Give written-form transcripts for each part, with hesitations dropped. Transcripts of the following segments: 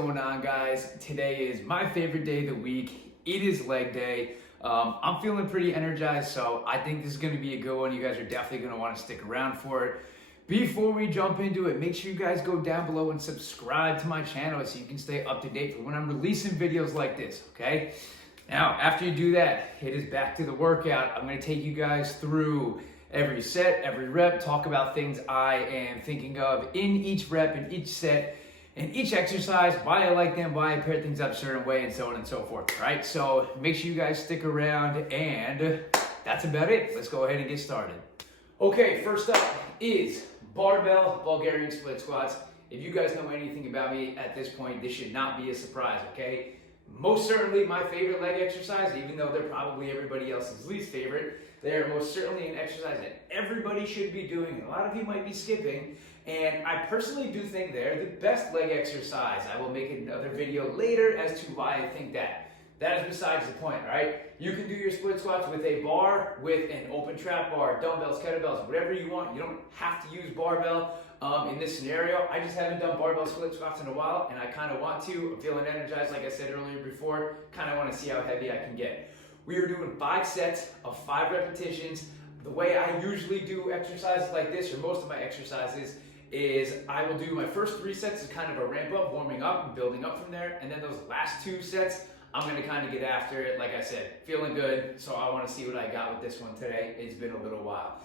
going on, guys? Today is my favorite day of the week. It is leg day. I'm feeling pretty energized, so I think this is going to be a good one. You guys are definitely going to want to stick around for it. Before we jump into it, make sure you guys go down below and subscribe to my channel so you can stay up to date for when I'm releasing videos like this, okay? Now, after you do that, it is back to the workout. I'm going to take you guys through every set, every rep, talk about things I am thinking of in each rep, in each set, in each exercise, why I like them, why I pair things up a certain way, and so on and so forth, right? So make sure you guys stick around, and that's about it. Let's go ahead and get started. Okay, first up is barbell Bulgarian split squats. If you guys know anything about me at this point, this should not be a surprise, okay? Most certainly my favorite leg exercise, even though they're probably everybody else's least favorite. They're most certainly an exercise that everybody should be doing, and a lot of you might be skipping. And I personally do think they're the best leg exercise. I will make another video later as to why I think that. That is besides the point, right? You can do your split squats with a bar, with an open trap bar, dumbbells, kettlebells, whatever you want. You don't have to use barbell in this scenario. I just haven't done barbell split squats in a while, and I kind of want to. I'm feeling energized, like I said earlier before. Kind of want to see how heavy I can get. We are doing 5 sets of 5 repetitions. The way I usually do exercises like this, or most of my exercises, is I will do my first 3 sets as kind of a ramp up, warming up and building up from there. And then those last 2 sets, I'm gonna kind of get after it. Like I said, feeling good. So I wanna see what I got with this one today. It's been a little while.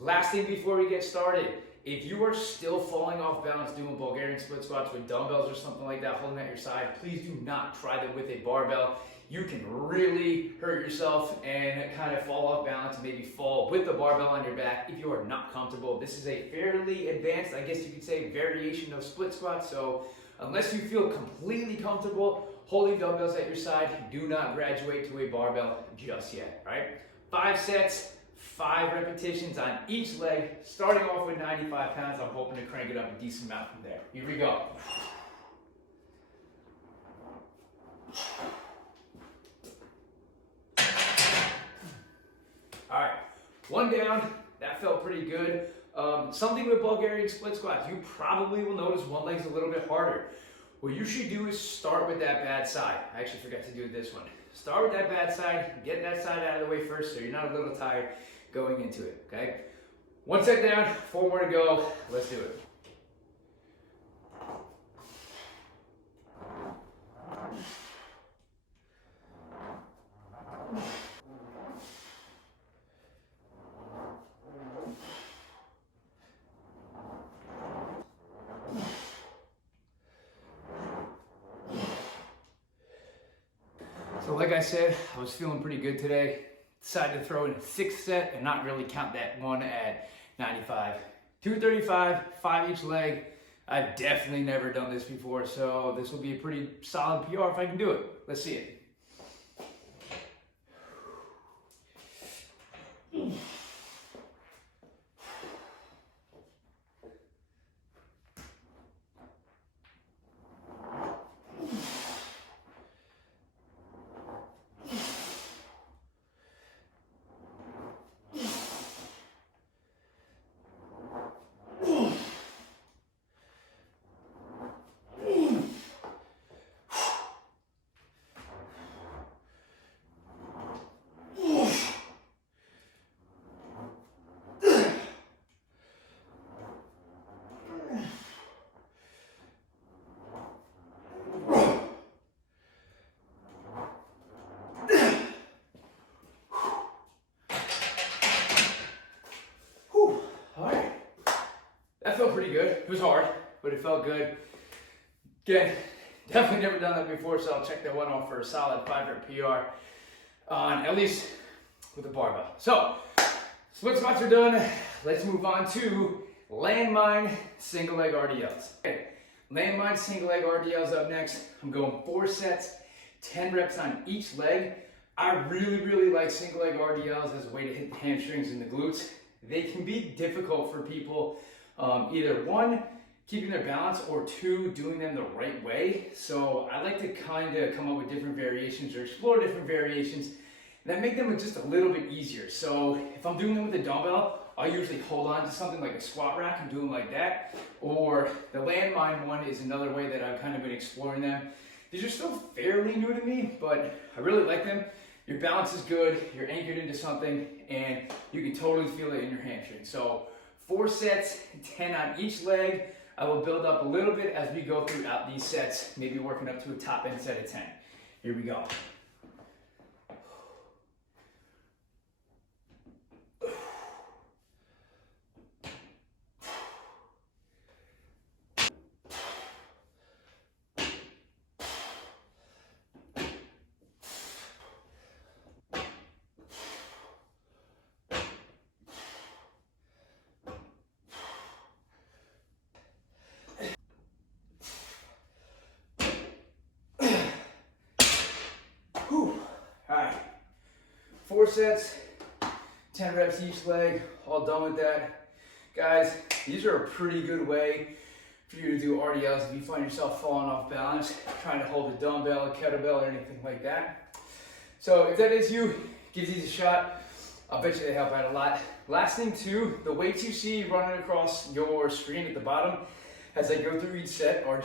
Last thing before we get started, if you are still falling off balance doing Bulgarian split squats with dumbbells or something like that, holding at your side, please do not try them with a barbell. You can really hurt yourself and kind of fall off balance and maybe fall with the barbell on your back if you are not comfortable. This is a fairly advanced, I guess you could say, variation of split squats. So unless you feel completely comfortable holding dumbbells at your side, do not graduate to a barbell just yet, right? 5 sets, 5 repetitions on each leg, starting off with 95 pounds. I'm hoping to crank it up a decent amount from there. Here we go. All right, 1 down, that felt pretty good. Something with Bulgarian split squats, you probably will notice one leg's a little bit harder. What you should do is start with that bad side. I actually forgot to do this one. Start with that bad side, get that side out of the way first so you're not a little tired going into it, okay? 1 set down, 4 more to go. Let's do it. So like I said, I was feeling pretty good today. Decided to throw in a 6th set and not really count that one at 95. 235, 5 each leg. I've definitely never done this before, so this will be a pretty solid PR if I can do it. Let's see it. That felt pretty good. It was hard, but it felt good. Again, definitely never done that before, so I'll check that one off for a solid 5-rep PR on at least with a barbell. So, split squats are done. Let's move on to landmine single leg RDLs. Okay, landmine single leg RDLs up next. I'm going 4 sets, 10 reps on each leg. I really like single leg RDLs as a way to hit the hamstrings and the glutes. They can be difficult for people. Either 1, keeping their balance, or 2, doing them the right way. So I like to kind of come up with different variations or explore different variations that make them just a little bit easier. So if I'm doing them with a dumbbell, I'll usually hold on to something like a squat rack and do them like that. Or the Landmine one is another way that I've kind of been exploring them. These are still fairly new to me, but I really like them. Your balance is good, you're anchored into something, and you can totally feel it in your hamstring. So 4 sets, 10 on each leg. I will build up a little bit as we go throughout these sets, maybe working up to a top end set of 10. Here we go. Whew. All right, 4 sets, 10 reps each leg, all done with that. Guys, these are a pretty good way for you to do RDLs if you find yourself falling off balance, trying to hold a dumbbell, a kettlebell, or anything like that. So if that is you, give these a shot. I'll bet you they help out a lot. Last thing too, the weights you see running across your screen at the bottom as I go through each set are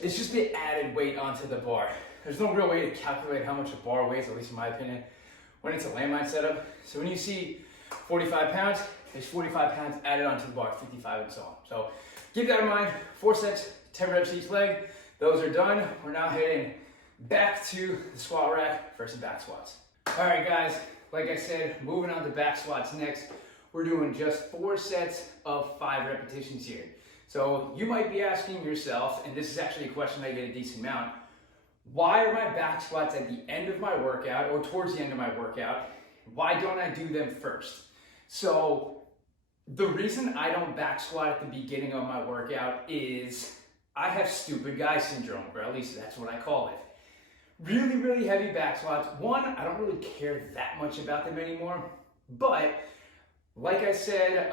it's just the added weight onto the bar. There's no real way to calculate how much a bar weighs, at least in my opinion, when it's a landmine setup. So when you see 45 pounds, there's 45 pounds added onto the bar, 55 and so on. So keep that in mind. 4 sets, 10 reps each leg. Those are done. We're now heading back to the squat rack for some back squats. All right, guys, like I said, moving on to back squats next. We're doing just 4 sets of 5 repetitions here. So you might be asking yourself, and this is actually a question I get a decent amount, why are my back squats at the end of my workout or towards the end of my workout? Why don't I do them first? So the reason I don't back squat at the beginning of my workout is I have stupid guy syndrome, or at least that's what I call it. Really, really heavy back squats. One, I don't really care that much about them anymore, but like I said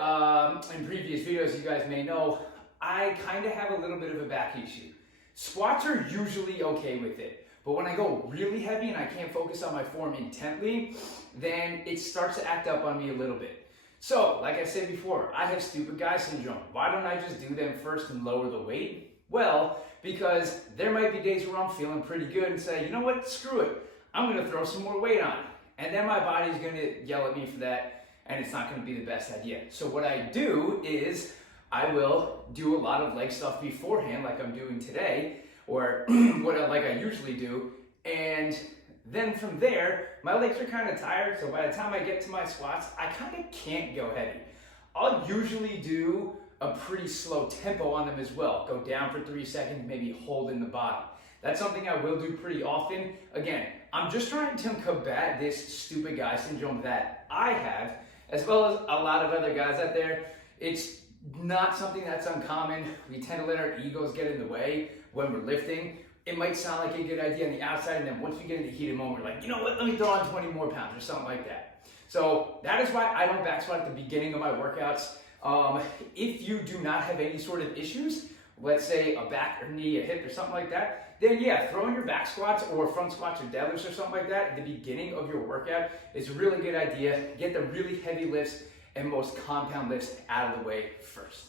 in previous videos, you guys may know, I kind of have a little bit of a back issue. Squats are usually okay with it, but when I go really heavy and I can't focus on my form intently, then it starts to act up on me a little bit. So, like I said before, I have stupid guy syndrome. Why don't I just do them first and lower the weight? Well, because there might be days where I'm feeling pretty good and say, you know what, screw it, I'm gonna throw some more weight on. And then my body's gonna yell at me for that, and it's not gonna be the best idea. So what I do is, I will do a lot of leg stuff beforehand, like I'm doing today, or like I usually do, and then from there, my legs are kind of tired, so by the time I get to my squats, I kind of can't go heavy. I'll usually do a pretty slow tempo on them as well. Go down for 3 seconds, maybe hold in the bottom. That's something I will do pretty often. Again, I'm just trying to combat this stupid guy syndrome that I have, as well as a lot of other guys out there. It's not something that's uncommon. We tend to let our egos get in the way when we're lifting. It might sound like a good idea on the outside, and then once we get in the heated moment, we're like, you know what, let me throw on 20 more pounds or something like that. So that is why I don't back squat at the beginning of my workouts. If you do not have any sort of issues, let's say a back or knee, a hip or something like that, then yeah, throwing your back squats or front squats or deadlifts or something like that at the beginning of your workout is a really good idea. Get the really heavy lifts and most compound lifts out of the way first.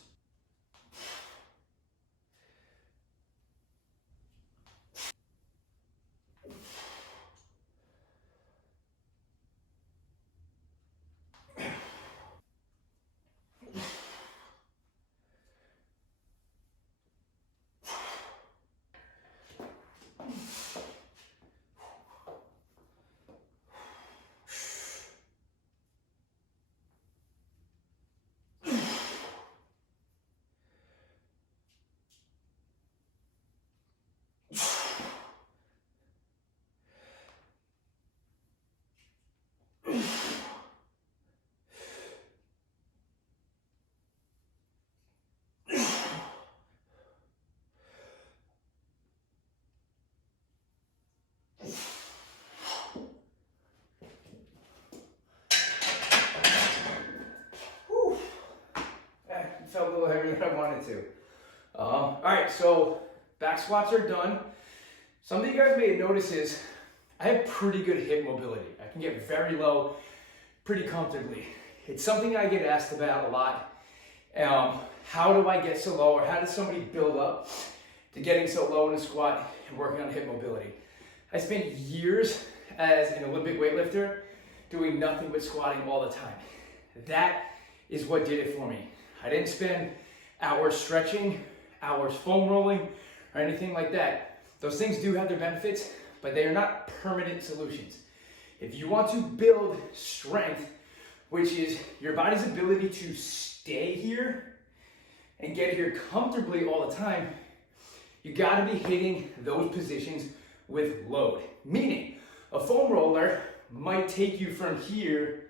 Felt a little heavier than I wanted to. All right, so back squats are done. Something you guys may have noticed is I have pretty good hip mobility. I can get very low pretty comfortably. It's something I get asked about a lot. How do I get so low, or how does somebody build up to getting so low in a squat and working on hip mobility? I spent years as an Olympic weightlifter doing nothing but squatting all the time. That is what did it for me. I didn't spend hours stretching, hours foam rolling, or anything like that. Those things do have their benefits, but they are not permanent solutions. If you want to build strength, which is your body's ability to stay here and get here comfortably all the time, you gotta be hitting those positions with load. Meaning, a foam roller might take you from here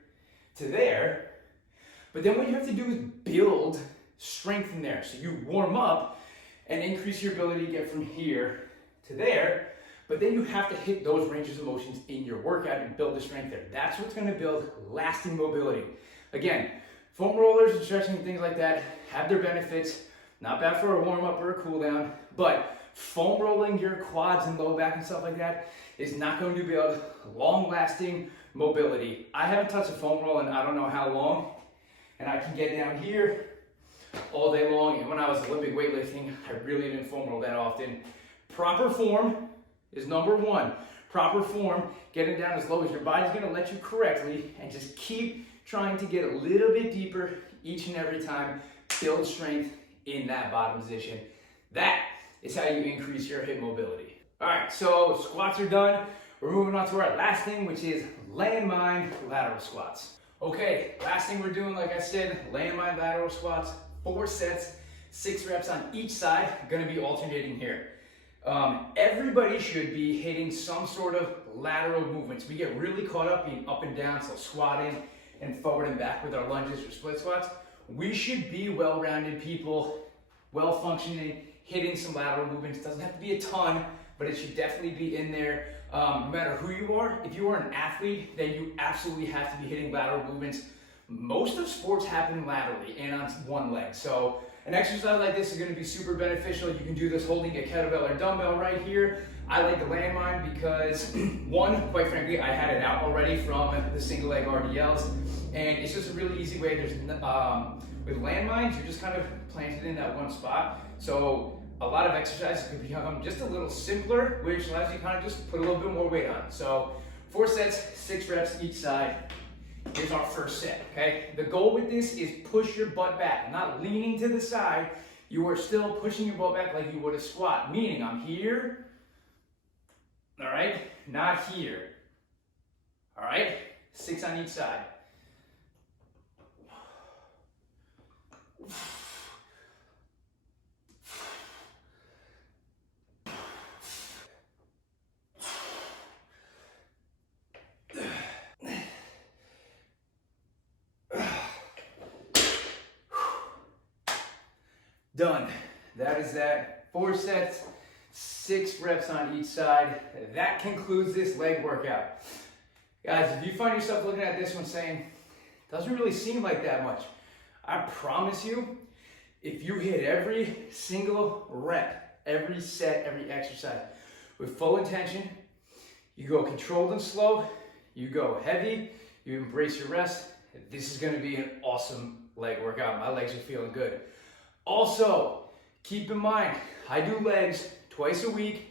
to there, but then what you have to do is build strength in there. So you warm up and increase your ability to get from here to there, but then you have to hit those ranges of motions in your workout and build the strength there. That's what's gonna build lasting mobility. Again, foam rollers and stretching and things like that have their benefits. Not bad for a warm up or a cool down, but foam rolling your quads and low back and stuff like that is not going to build long lasting mobility. I haven't touched a foam roll in I don't know how long, and I can get down here all day long. And when I was Olympic weightlifting, I really didn't foam roll that often. Proper form is number one. Proper form, getting down as low as your body's gonna let you correctly, and just keep trying to get a little bit deeper each and every time. Build strength in that bottom position. That is how you increase your hip mobility. All right, so squats are done. We're moving on to our last thing, which is landmine lateral squats. Okay, last thing we're doing, like I said, landmine lateral squats, 4 sets, 6 reps on each side. Gonna be alternating here. Everybody should be hitting some sort of lateral movements. We get really caught up being up and down, so squatting and forward and back with our lunges or split squats. We should be well-rounded people, well-functioning, hitting some lateral movements. Doesn't have to be a ton, but it should definitely be in there. No matter who you are, if you are an athlete, then you absolutely have to be hitting lateral movements. Most of sports happen laterally and on one leg. So an exercise like this is going to be super beneficial. You can do this holding a kettlebell or dumbbell right here. I like the landmine because one, quite frankly, I had it out already from the single leg RDLs, and it's just a really easy way. There's with landmines, you're just kind of planted in that one spot. So a lot of exercises could become just a little simpler, which allows you to kind of just put a little bit more weight on. So 4 sets, 6 reps each side. Here's our first set, okay? The goal with this is push your butt back, not leaning to the side. You are still pushing your butt back like you would a squat, meaning I'm here, all right? Not here, all right? 6 on each side. Done. That is that. 4 sets, 6 reps on each side. That concludes this leg workout. Guys, if you find yourself looking at this one saying, doesn't really seem like that much, I promise you, if you hit every single rep, every set, every exercise with full intention, you go controlled and slow, you go heavy, you embrace your rest, this is gonna be an awesome leg workout. My legs are feeling good. Also, keep in mind, I do legs twice a week,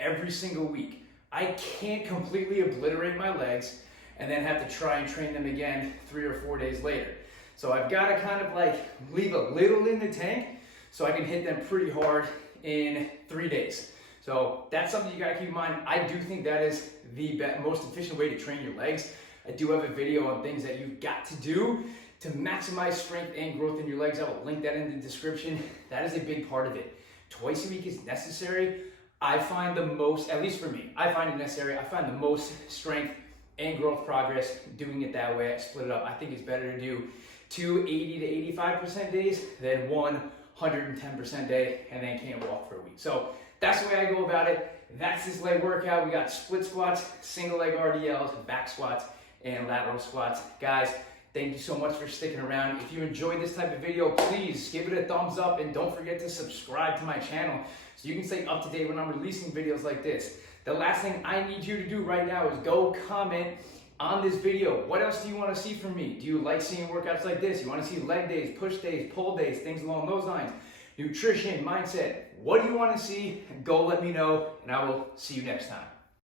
every single week. I can't completely obliterate my legs and then have to try and train them again 3 or 4 days later. So I've got to kind of like leave a little in the tank so I can hit them pretty hard in 3 days. So that's something you got to keep in mind. I do think that is the most efficient way to train your legs. I do have a video on things that you've got to do to maximize strength and growth in your legs. I will link that in the description. That is a big part of it. Twice a week is necessary. I find the most, at least for me, I find it necessary. I find the most strength and growth progress doing it that way. I split it up. I think it's better to do 2 80 to 85% days than 110% day and then can't walk for a week. So that's the way I go about it. That's this leg workout. We got split squats, single leg RDLs, back squats, and lateral squats. Guys, thank you so much for sticking around. If you enjoyed this type of video, please give it a thumbs up and don't forget to subscribe to my channel so you can stay up to date when I'm releasing videos like this. The last thing I need you to do right now is go comment on this video. What else do you want to see from me? Do you like seeing workouts like this? You want to see leg days, push days, pull days, things along those lines? Nutrition, mindset. What do you want to see? Go let me know, and I will see you next time.